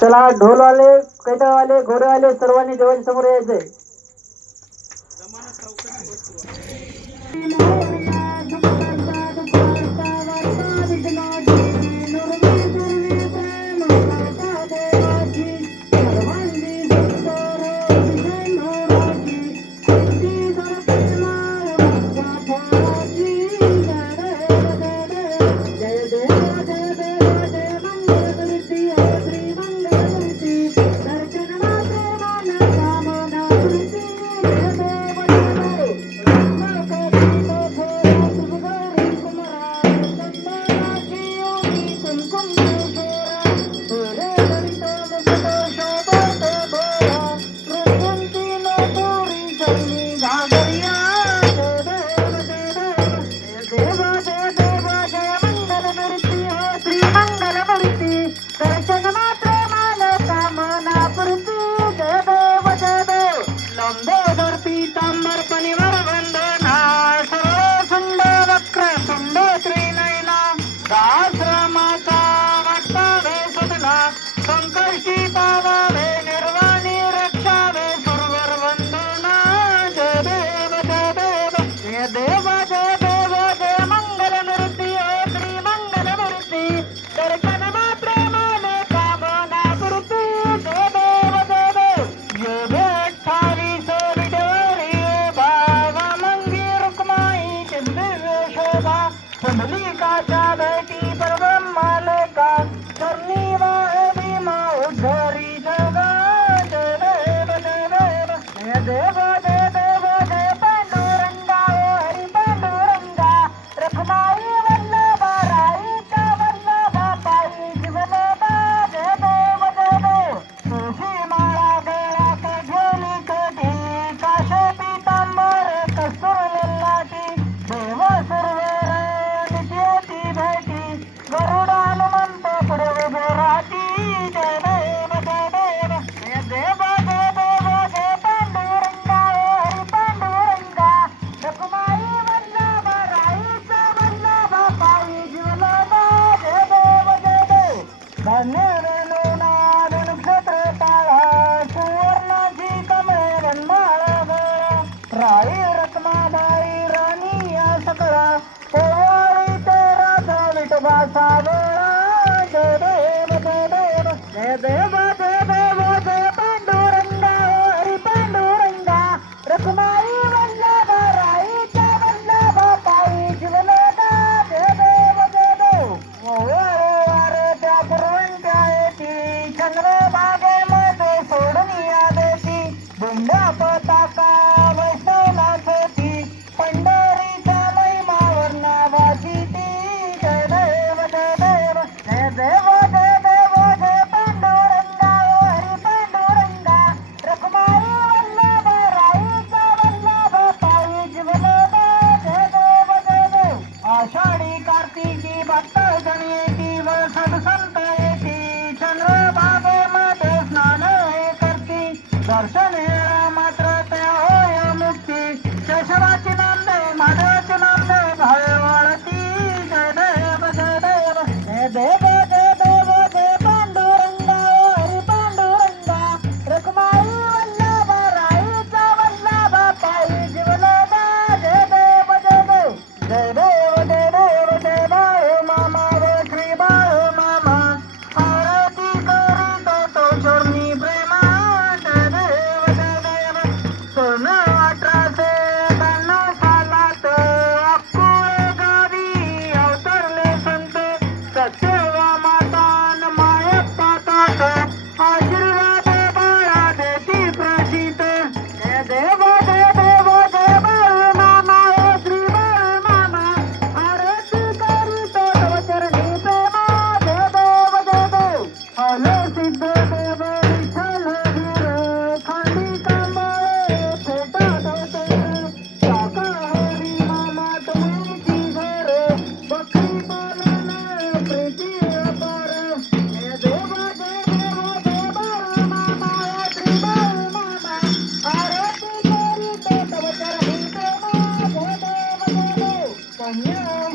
चला ढोलवाले कैटावाले घोडेवाले सर्वांनी जेवण समोर यायचंय. தேவ É, daí Yeah.